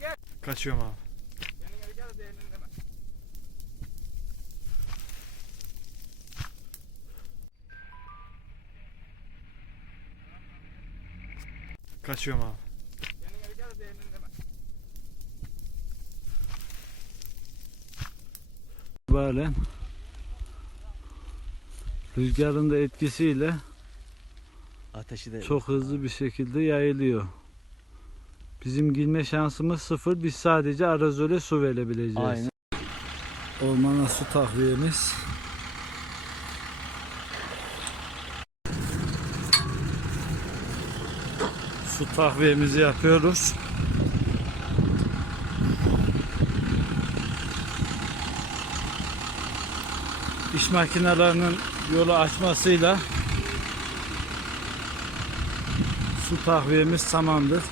gel. Kaçıyorum abi. Kendine. Kaçıyorum abi. İtibaren rüzgarın da etkisiyle Ateşi de çok hızlı bir şekilde yayılıyor. Bizim girme şansımız sıfır. Biz sadece arazöle su verebileceğiz. Aynen. Ormana su takviyemiz. Su takviyemizi yapıyoruz. İş makinelerinin yolu açmasıyla su takviyemiz tamamdır.